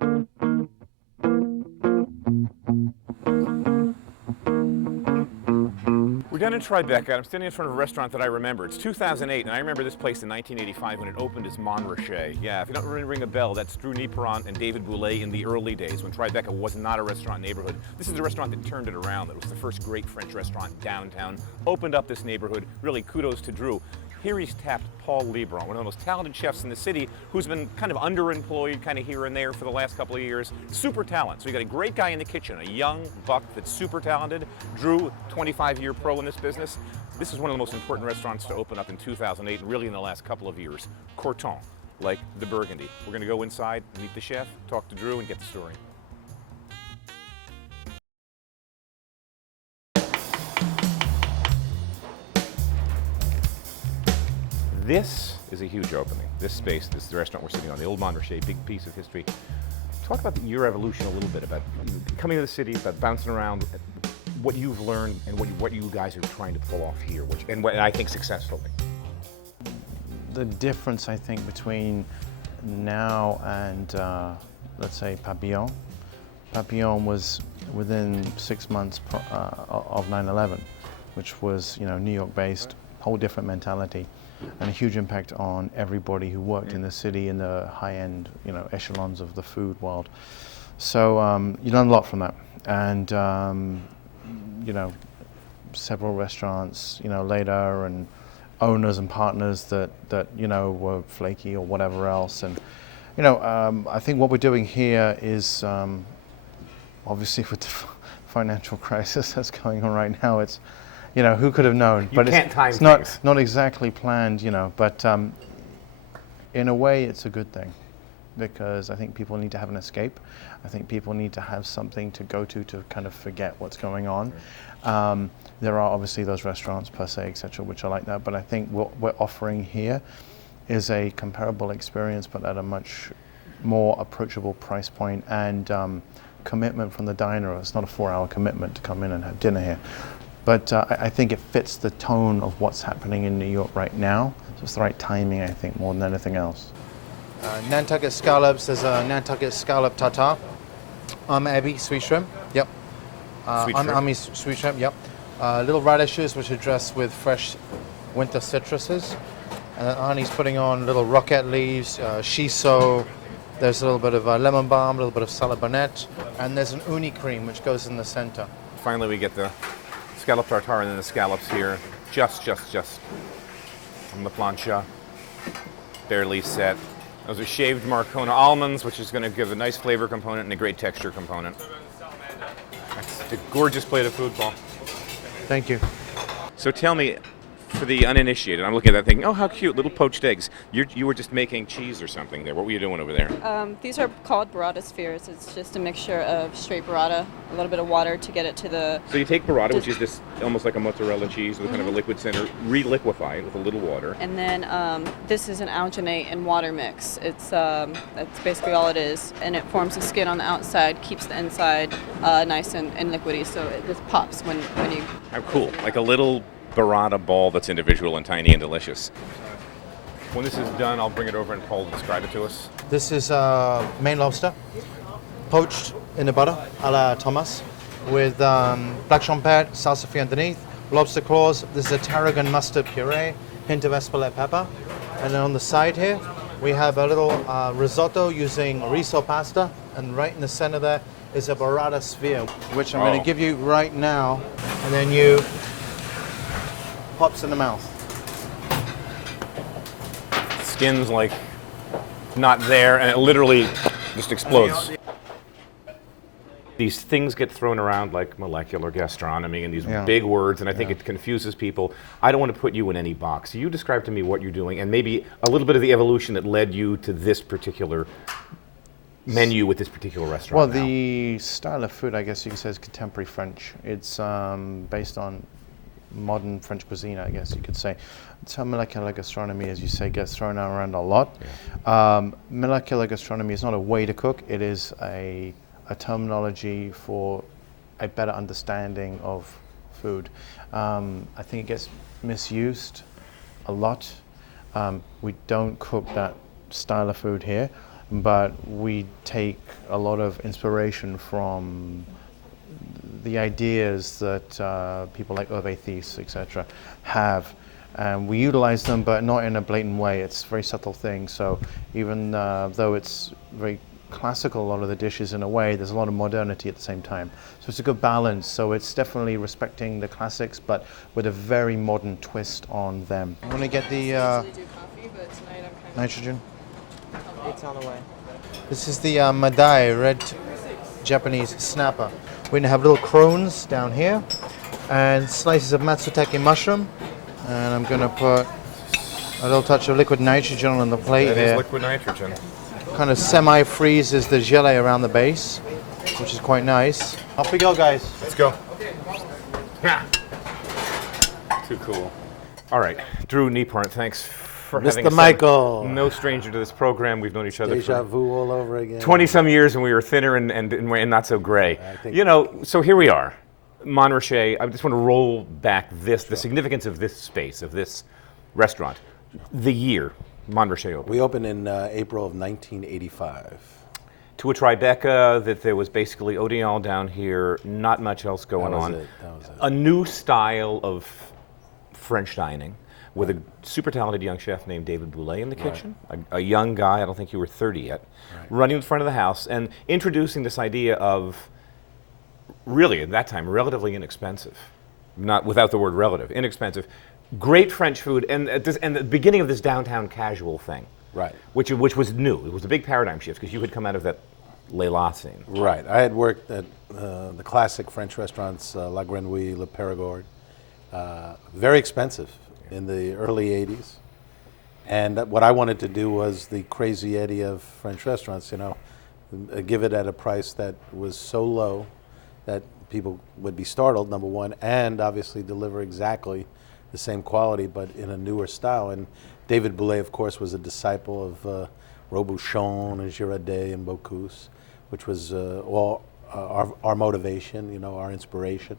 We're down in Tribeca. I'm standing in front of a restaurant that I remember. It's 2008, and I remember this place in 1985 when it opened as Montrachet. Yeah, if you don't really ring a bell, that's Drew Nieporent and David Boulay in the early days when Tribeca was not a restaurant neighborhood. This is the restaurant that turned it around. That was the first great French restaurant downtown. Opened up this neighborhood. Really, kudos to Drew. Here he's tapped Paul Liebrandt, one of the most talented chefs in the city, who's been kind of underemployed kind of here and there for the last couple of years. Super talent. So you got a great guy in the kitchen, a young buck that's super talented. Drew, 25-year pro in this business. This is one of the most important restaurants to open up in 2008 and really in the last couple of years. Corton, like the Burgundy. We're going to go inside, meet the chef, talk to Drew, and get the story. This is a huge opening. This space, this is the restaurant we're sitting on, the old Montrachet, big piece of history. Talk about your evolution a little bit, about coming to the city, about bouncing around, what you've learned and what you guys are trying to pull off here, and what I think successfully. The difference, I think, between now and, let's say, Papillon. Papillon was within 6 months of 9/11, which was, New York-based, whole different mentality, and a huge impact on everybody who worked in the city in the high-end, echelons of the food world. So you learn a lot from that, and several restaurants, later, and owners and partners that were flaky or whatever else, and I think what we're doing here is obviously with the financial crisis that's going on right now, it's who could have known? But it's not exactly planned, but in a way it's a good thing, because I think people need to have an escape. I think people need to have something to go to kind of forget what's going on. There are obviously those restaurants per se, etc., which are like that, but I think what we're offering here is a comparable experience, but at a much more approachable price point and commitment from the diner. It's not a 4-hour commitment to come in and have dinner here. But I think it fits the tone of what's happening in New York right now. So it's the right timing, I think, more than anything else. Nantucket scallops, there's a Nantucket scallop tartare. Abbey sweet shrimp, yep. Sweet shrimp, yep. Little radishes, which are dressed with fresh winter citruses. And then Arnie's putting on little rocket leaves, shiso. There's a little bit of lemon balm, a little bit of salad bonnet. And there's an uni cream, which goes in the center. Finally, we get the scallop tartare and then the scallops here, just from the plancha, barely set. Those are shaved Marcona almonds, which is going to give a nice flavor component and a great texture component. That's a gorgeous plate of food, Paul. Thank you. So tell me, for the uninitiated, I'm looking at that thinking, oh, how cute, little poached eggs. You were just making cheese or something there. What were you doing over there? These are called burrata spheres. It's just a mixture of straight burrata, a little bit of water to get it to the... So you take burrata, which is this almost like a mozzarella cheese with kind of a liquid center, re-liquefy it with a little water. And then this is an alginate and water mix. It's that's basically all it is. And it forms a skin on the outside, keeps the inside nice and liquidy, so it just pops when you... How cool. Like a little burrata ball that's individual and tiny and delicious. When this is done, I'll bring it over and Paul will describe it to us. This is Maine lobster, poached in the butter, a la Thomas, with black champêtre, salsify underneath, lobster claws. This is a tarragon mustard puree, hint of espelette pepper. And then on the side here, we have a little risotto using riso pasta, and right in the center there is a burrata sphere, which I'm going to give you right now, and then you pops in the mouth. Skin's like not there, and it literally just explodes. These things get thrown around like molecular gastronomy and these big words, and I think it confuses people. I don't want to put you in any box. You describe to me what you're doing, and maybe a little bit of the evolution that led you to this particular menu with this particular restaurant. Well, the style of food, I guess you could say, is contemporary French. It's based on modern French cuisine, I guess you could say. So molecular gastronomy, as you say, gets thrown around a lot. Molecular gastronomy is not a way to cook. It is a terminology for a better understanding of food. I think it gets misused a lot. We don't cook that style of food here. but we take a lot of inspiration from the ideas that people like Hervé Thies, etc., have. And we utilize them, but not in a blatant way. It's a very subtle thing. So even though it's very classical, a lot of the dishes in a way, there's a lot of modernity at the same time. So it's a good balance. So it's definitely respecting the classics, but with a very modern twist on them. I want to get the nitrogen. It's on the way. This is the Madai, red Japanese snapper. We're going to have little crones down here and slices of matsutake mushroom. And I'm going to put a little touch of liquid nitrogen on the plate That here. is liquid nitrogen. Kind of semi-freezes the gelée around the base, which is quite nice. Off we go, guys. Let's go. Ha! Too cool. All right, Drew Nieporent, thanks for having us. Mr. Michael. No stranger to this program. We've known each other Deja for vu all over again. 20-some years when we were thinner and not so gray. I think- You know, so here we are. Montrachet, I just want to roll back the significance of this space, of this restaurant. The year Montrachet opened. We opened in April of 1985. To a Tribeca, that there was basically Odeon down here, not much else going was on. it, that was it. A new style of French dining with a super talented young chef named David Boulay in the kitchen, a young guy, I don't think you were 30 yet, running in front of the house and introducing this idea of, really at that time, relatively inexpensive, not without the word relative, inexpensive, great French food, and the beginning of this downtown casual thing. Right. Which was new. It was a big paradigm shift because you had come out of that Leila scene. Right. I had worked at the classic French restaurants, La Grenouille, Le Périgord. Very expensive in the early 80s. And what I wanted to do was the crazy Eddie of French restaurants, you know, give it at a price that was so low that people would be startled, number one, and obviously deliver exactly the same quality, but in a newer style. And David Boulay, of course, was a disciple of Robuchon and Girardet and Bocuse, which was all our motivation, you know, our inspiration.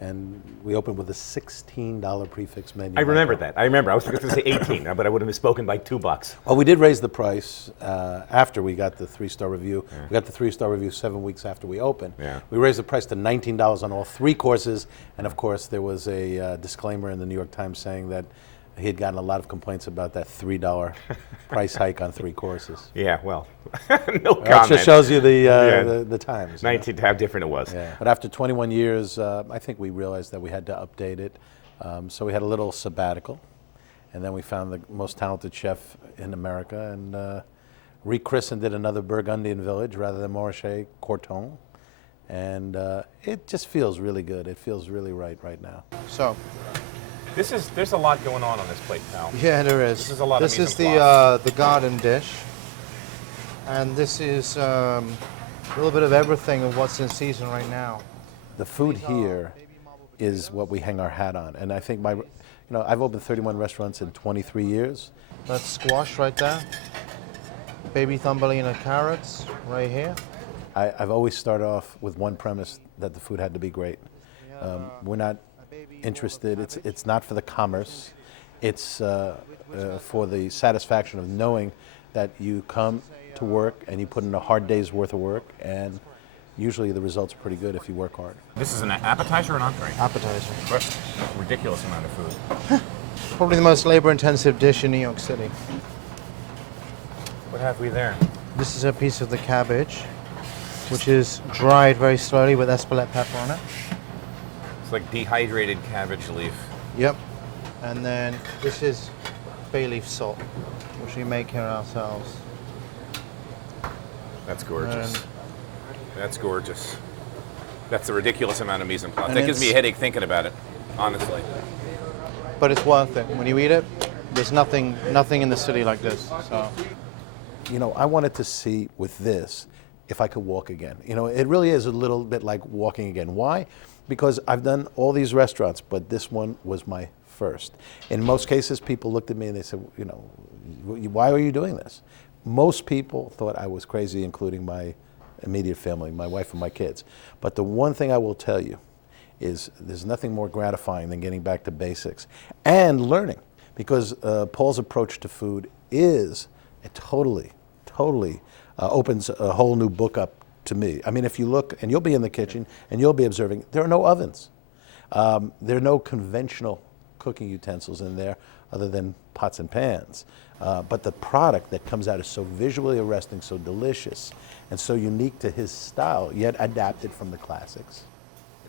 And we opened with a $16 prefix menu. I remember that. I remember. I was going to say 18, but I would have misspoken by $2. Well, we did raise the price after we got the 3-star review. Yeah. We got the 3-star review 7 weeks after we opened. Yeah. We raised the price to $19 on all 3 courses. And of course, there was a disclaimer in the New York Times saying that he had gotten a lot of complaints about that $3 price hike on 3 courses. Yeah, well, no comment. That just shows you the times. 19, how different it was. Yeah. But after 21 years, I think we realized that we had to update it. So we had a little sabbatical. And then we found the most talented chef in America and rechristened it another Burgundian village rather than Montrachet, Corton. And it just feels really good. It feels really right now. So, there's a lot going on this plate, pal. yeah, there is. This is a lot This of is mise en place. the garden dish, and this is a little bit of everything of what's in season right now. The food here is what we hang our hat on. And I think I've opened 31 restaurants in 23 years. That's squash right there. Baby Thumbelina carrots right here. I've always started off with one premise, that the food had to be great. We're not interested, it's not for the commerce, it's for the satisfaction of knowing that you come to work and you put in a hard day's worth of work, and usually the results are pretty good if you work hard. This is an appetizer or an entree? Appetizer. That's a ridiculous amount of food. Probably the most labor-intensive dish in New York City. What have we there? This is a piece of the cabbage, which is dried very slowly with Espelette pepper on it. It's like dehydrated cabbage leaf. Yep. And then this is bay leaf salt, which we make here ourselves. That's gorgeous. And That's gorgeous. That's a ridiculous amount of mise en place. And That gives me a it's- headache thinking about it, honestly. but it's worth it. When you eat it, there's nothing in the city like this. So You know, I wanted to see with this if I could walk again. You know, it really is a little bit like walking again. Why? Because I've done all these restaurants, but this one was my first. In most cases, people looked at me and they said, you know, why are you doing this? Most people thought I was crazy, including my immediate family, my wife and my kids. But the one thing I will tell you is there's nothing more gratifying than getting back to basics and learning, because Paul's approach to food is a totally totally opens a whole new book up to me. I mean, if you look, and you'll be in the kitchen, and you'll be observing, there are no ovens. There are no conventional cooking utensils in there other than pots and pans. But the product that comes out is so visually arresting, so delicious, and so unique to his style, yet adapted from the classics.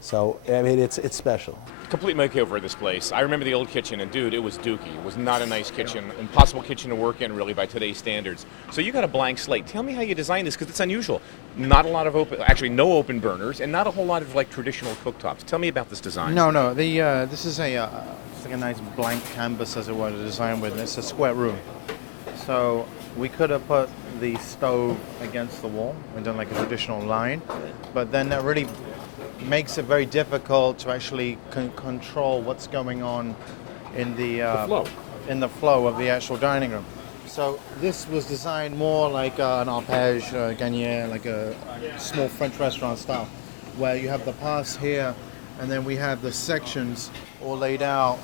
So, I mean, it's special. Complete makeover of this place. I remember the old kitchen, and dude, it was dookie. It was not a nice kitchen, impossible kitchen to work in, really, by today's standards. So you got a blank slate. Tell me how you designed this, because it's unusual. Not a lot of open, actually no open burners, and not a whole lot of like traditional cooktops. Tell me about this design. No. This is it's like a nice blank canvas, as it were, to design with. And it's a square room. So we could have put the stove against the wall and done like a traditional line, but then that really makes it very difficult to actually control what's going on in the flow of the actual dining room. So this was designed more like an arpège, gagnère, like a small French restaurant style, where you have the pass here, and then we have the sections all laid out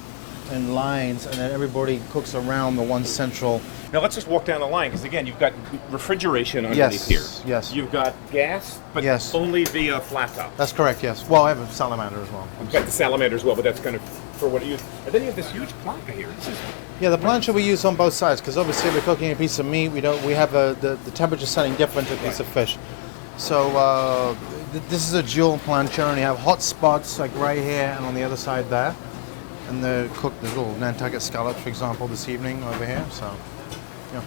in lines, and then everybody cooks around the one central. Now let's just walk down the line, because again, you've got refrigeration underneath here. Yes. You've got gas, but Yes. only via flat top. That's correct, yes. Well, I have a salamander as well. You've got the salamander as well, but that's kind of for what it uses. And then you have this huge plancha here. This is Yeah, the plancha we use on both sides, because obviously we're cooking a piece of meat. We have the temperature setting different to a piece of fish. So this is a dual plancha, and you have hot spots like right here and on the other side there. And they're cooked, there's little Nantucket scallops, for example, this evening over here. So, yeah.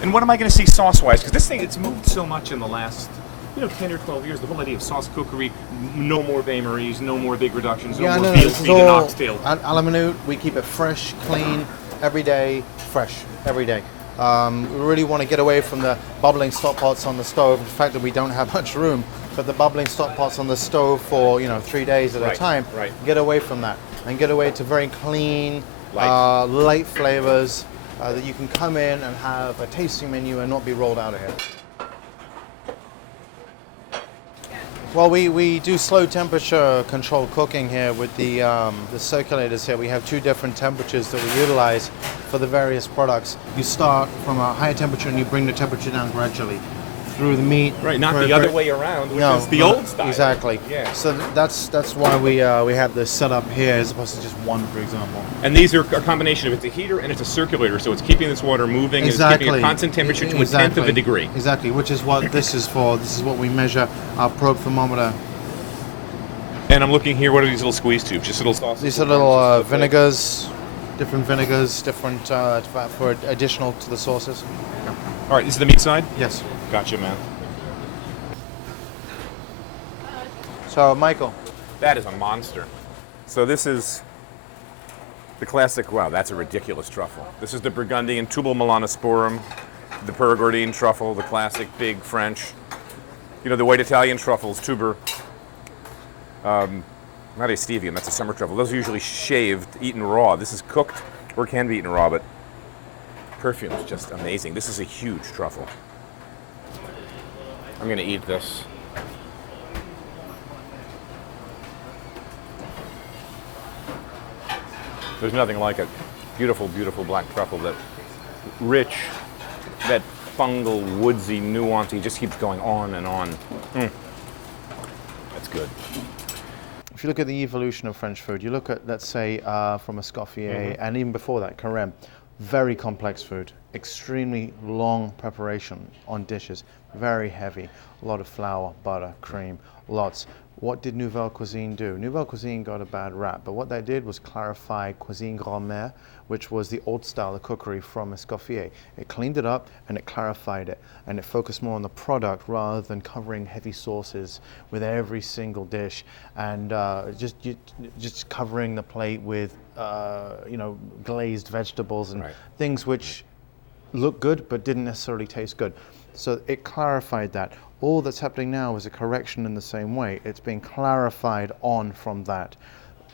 And what am I going to see sauce-wise? Because this thing, it's moved so much in the last, 10 or 12 years. The whole idea of sauce cookery, no more bain-maries, no more big reductions, no more veal this is feet and all oxtail. à la minute. We keep it fresh, clean, every day, fresh, every day. We really want to get away from the bubbling stock pots on the stove. The fact that we don't have much room, but the bubbling stock pots on the stove for 3 days at a time. Right. Get away from that and get away to very clean, light flavors that you can come in and have a tasting menu and not be rolled out of here. Well, we do slow temperature control cooking here with the circulators here. We have 2 different temperatures that we utilize for the various products. You start from a higher temperature and you bring the temperature down gradually through the meat. Right, not the other way around, which is the old style. Exactly. Yeah. So that's why we have this set up here as opposed to just one, for example. And these are a combination of it's a heater and it's a circulator, so it's keeping this water moving and it's keeping a constant temperature to a tenth of a degree. Exactly, which is what this is for. This is what we measure our probe thermometer. And I'm looking here, what are these little squeeze tubes? Just little sauces? These are little vinegars, different for additional to the sauces. All right, this is the meat side? Yes. Gotcha, man. So, Michael. That is a monster. So this is the classic, wow, that's a ridiculous truffle. This is the Burgundian Tubal melanosporum, the Perigordine truffle, the classic big French. The white Italian truffles, tuber, not Estevium, that's a summer truffle. Those are usually shaved, eaten raw. This is cooked or can be eaten raw, but perfume is just amazing. This is a huge truffle. I'm gonna eat this. There's nothing like it. Beautiful, beautiful black truffle. That rich, that fungal, woodsy, nuancey, just keeps going on and on. That's good. If you look at the evolution of French food, you look at, let's say, from Escoffier, and even before that, Carême, very complex food, extremely long preparation on dishes, very heavy, a lot of flour, butter, cream, lots. What did Nouvelle Cuisine do? Nouvelle Cuisine got a bad rap, but what they did was clarify cuisine grand-mère, which was the old style of cookery from Escoffier. It cleaned it up and it clarified it, and it focused more on the product rather than covering heavy sauces with every single dish, and just covering the plate with glazed vegetables and things which look good but didn't necessarily taste good. So it clarified that. All that's happening now is a correction in the same way. It's being clarified on from that.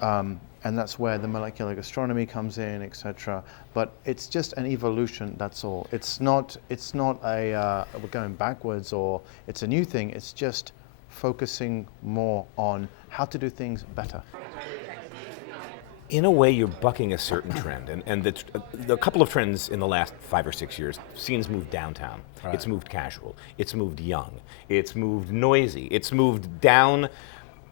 And that's where the molecular gastronomy comes in, etc. But it's just an evolution, that's all. It's not a we're going backwards or it's a new thing. It's just focusing more on how to do things better. In a way, you're bucking a certain trend, and the couple of trends in the last 5 or 6 years. Scene's moved downtown. Right. It's moved casual. It's moved young. It's moved noisy. It's moved down.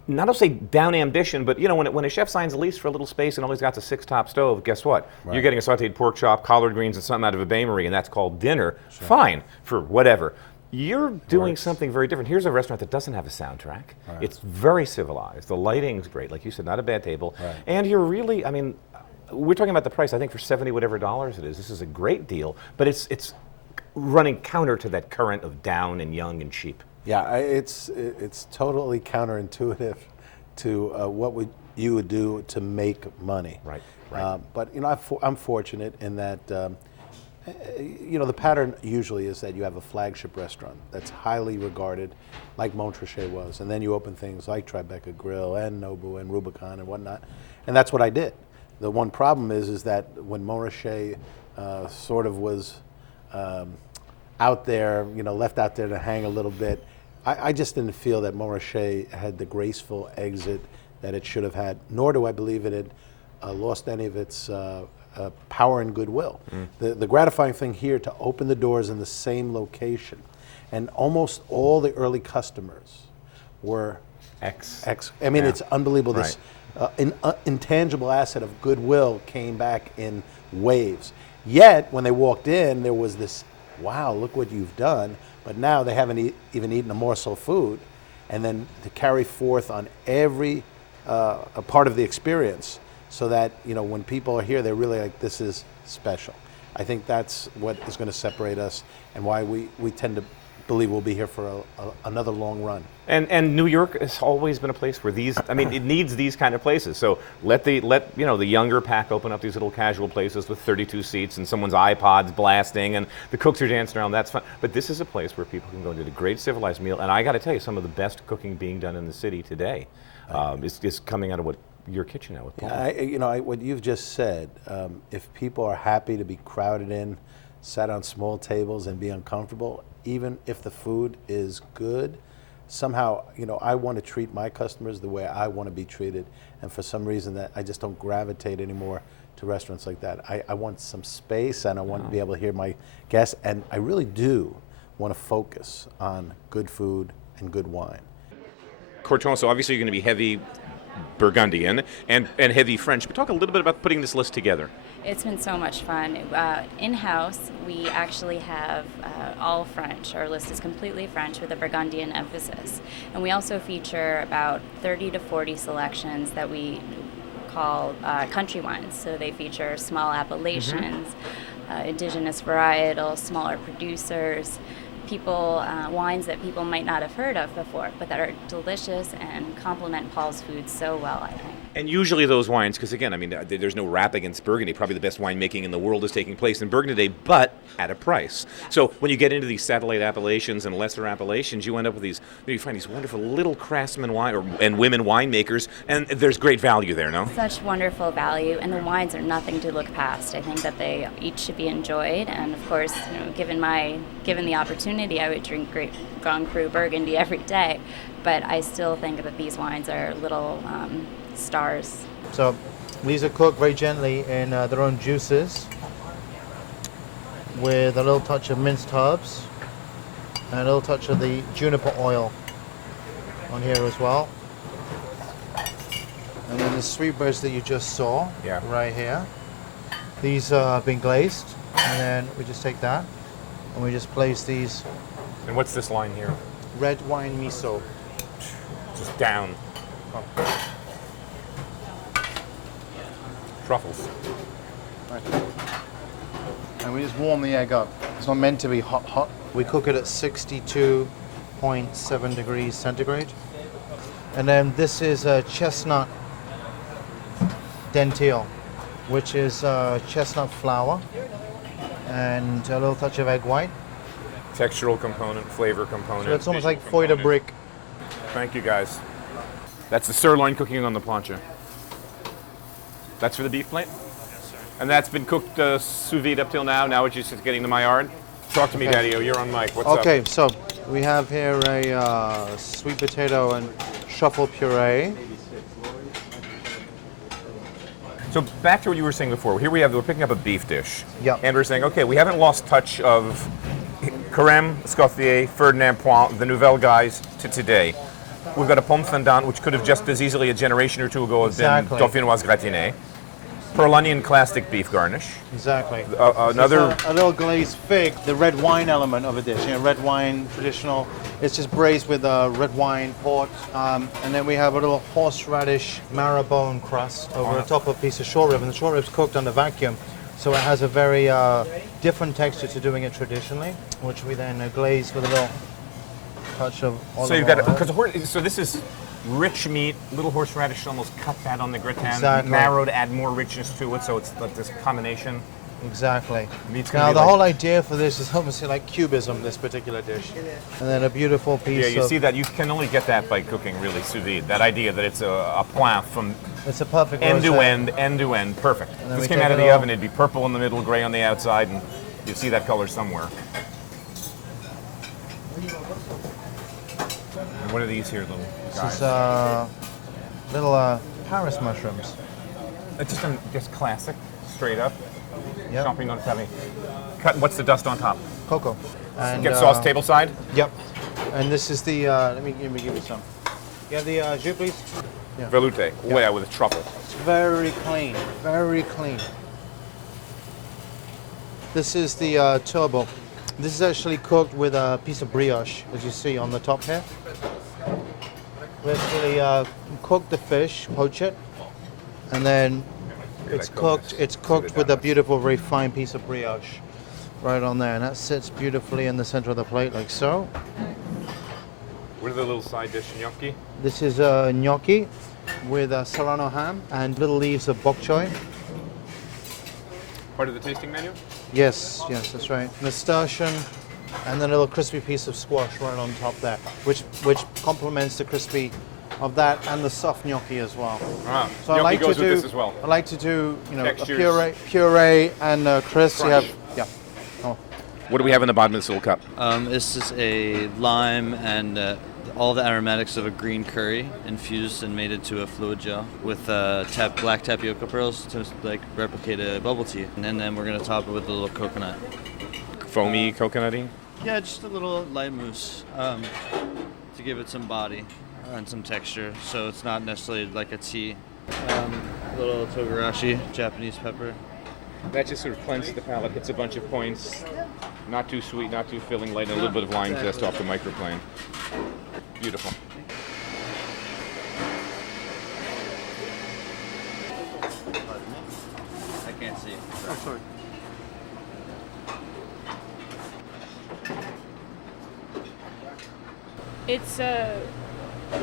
Not to say down ambition, but you know, when a chef signs a lease for a little space and all he's got is a 6-top stove, guess what? Right. You're getting a sautéed pork chop, collard greens, and something out of a bain-marie, and that's called dinner. Sure. Fine, for whatever. You're doing something very different. Here's a restaurant that doesn't have a soundtrack. Right. It's very civilized. The lighting's great. Like you said, not a bad table. Right. And you're really, I mean, we're talking about the price, I think for $70 whatever it is. This is a great deal, but it's running counter to that current of down and young and cheap. Yeah, it's totally counterintuitive to what you would do to make money. Right, right. But you know, I'm fortunate in that you know, the pattern usually is that you have a flagship restaurant that's highly regarded, like Montrachet was, and then you open things like Tribeca Grill and Nobu and Rubicon and whatnot, and that's what I did. The one problem is that when Montrachet sort of was out there, you know, left out there to hang a little bit, I just didn't feel that Montrachet had the graceful exit that it should have had, nor do I believe it had lost any of its power and goodwill. The gratifying thing here to open the doors in the same location, and almost all the early customers were X. I mean, Yeah. it's unbelievable. Right. This intangible asset of goodwill came back in waves. Yet, when they walked in, there was this, wow, look what you've done. But now they haven't even eaten a morsel of food. And then to carry forth on every a part of the experience, so that, you know, when people are here, they're really like, this is special. I think that's what is going to separate us, and why we tend to believe we'll be here for another long run. And New York has always been a place where these, I mean, it needs these kind of places. So let you know, the younger pack open up these little casual places with 32 seats and someone's iPod's blasting and the cooks are dancing around. That's fun. But this is a place where people can go and get a great civilized meal. And I got to tell you, some of the best cooking being done in the city today is coming out of what your kitchen now with Paul. Yeah, you know, what you've just said, if people are happy to be crowded in, sat on small tables and be uncomfortable, even if the food is good, somehow, you know, I want to treat my customers the way I want to be treated, and for some reason that I just don't gravitate anymore to restaurants like that. I want some space, and I want to be able to hear my guests, and I really do want to focus on good food and good wine. Corton, so obviously you're going to be heavy Burgundian and heavy French, but talk a little bit about putting this list together. It's been so much fun. In-house, we actually have all French. Our list is completely French with a Burgundian emphasis. And we also feature about 30 to 40 selections that we call country wines. So they feature small appellations, indigenous varietals, smaller producers, wines that people might not have heard of before, but that are delicious and complement Paul's food so well, I think. And usually those wines, because again, I mean, there's no rap against Burgundy. Probably the best winemaking in the world is taking place in Burgundy today, but at a price. Yes. So when you get into these satellite appellations and lesser appellations, you end up with these, you find these wonderful little craftsman and women winemakers, and there's great value there, no? Such wonderful value, and the wines are nothing to look past. I think that they each should be enjoyed, and of course, you know, given the opportunity, I would drink great Grand Cru Burgundy every day, but I still think that these wines are little stars. So these are cooked very gently in their own juices with a little touch of minced herbs and a little touch of the juniper oil on here as well. And then the sweetbreads that you just saw right here. These have been glazed, and then we just take that and we just place these. And what's this line here? Red wine miso. Just down. Truffles. Right. And we just warm the egg up. It's not meant to be hot. We cook it at 62.7 degrees centigrade. And then this is a chestnut dentille, which is chestnut flour and a little touch of egg white. Textural component, flavor component. So it's almost like foie de brique. Thank you, guys. That's the sirloin cooking on the plancha. That's for the beef plate? Yes, sir. And that's been cooked sous vide up till now. Now it's just getting to my yard. Talk to me, Daddy-O. You're on mic. What's up? Okay, so we have here a sweet potato and truffle puree. So back to what you were saying before. Here we're picking up a beef dish. Yep. And we're saying, okay, we haven't lost touch of Carême, Escoffier, Ferdinand Point, the Nouvelle guys to today. We've got a pomme fondant, which could have just as easily a generation or two ago have Exactly. been Dauphinoise gratinée. Pearl onion classic beef garnish. Exactly. Another... a little glazed fig, the red wine element of a dish. Red wine, traditional. It's just braised with red wine, port. And then we have a little horseradish marrow-bone crust over the top of a piece of short rib. And the short rib's cooked under vacuum. So it has a very different texture to doing it traditionally, which we then glaze with a little touch of olive So you've got oil. so this is rich meat, little horseradish, almost cut that on the gratin, Exactly. marrow to add more richness to it. So it's like this combination. Exactly. Meat's gonna Now be the like- whole idea for this is almost like cubism, this particular dish. And then a beautiful piece Yeah, you of... see that you can only get that by cooking really sous vide. That idea that it's a point from It's a perfect end to rosé. end, perfect. then If this we came take out of it the all- oven, it'd be purple in the middle, gray on the outside, and you see that color somewhere. And what are these here, little This guys? is little Paris mushrooms. It's just classic, straight up. Yep. Champignon pavé. Cut. What's the dust on top? Cocoa. And, Get sauce table side. Yep. And this is the, let me give you some. You have the jus, please? Yeah. Velouté. Oh, yeah, with a truffle. It's very clean, very clean. This is the turbo. This is actually cooked with a piece of brioche, as you see on the top here. We actually cook the fish, poach it, and then it's cooked with a beautiful, very fine piece of brioche right on there, and that sits beautifully in the center of the plate, like so. What are the little side dish gnocchi? This is gnocchi with serrano ham and little leaves of bok choy. Part of the tasting menu? Yes, that's right. Nasturtium, and then a little crispy piece of squash right on top there, which complements the crispy of that and the soft gnocchi as well. Ah, So I gnocchi like goes to with do. this as well. I like to do, a Textures. puree and crisp. You have, Crunch. yeah. Oh, What do we have in the bottom of this little cup? This is a lime and all the aromatics of a green curry infused and made into a fluid gel with black tapioca pearls to replicate a bubble tea. And then we're going to top it with a little coconut. Foamy coconutty? Yeah, just a little light mousse to give it some body and some texture, so it's not necessarily like a tea. Little togarashi, Japanese pepper. That just sort of cleanses the palate, hits a bunch of points. Not too sweet, not too filling, light, and a little bit of lime zest off the microplane. Beautiful. I can't see. oh, sorry. It's a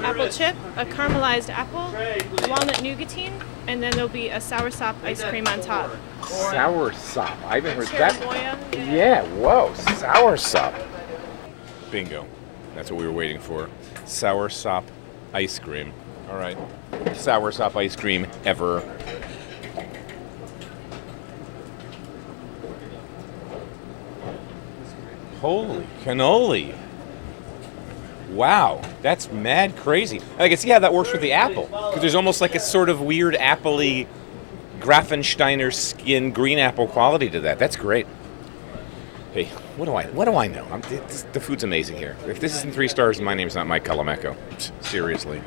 apple chip, a caramelized apple, walnut nougatine, and then there'll be a soursop ice cream on top. Sour sop. I haven't heard Cherimoya. Yeah, whoa, sour sop. Bingo. That's what we were waiting for. Sour sop ice cream. All right. Sour sop ice cream ever. Holy cannoli. Wow, that's mad crazy. I can see how that works with the apple. Because there's almost like a sort of weird appley Grafensteiner skin green apple quality to that. That's great. Hey, what do I know? The food's amazing here. If this isn't 3 stars, my name's not Mike Colameco. Seriously.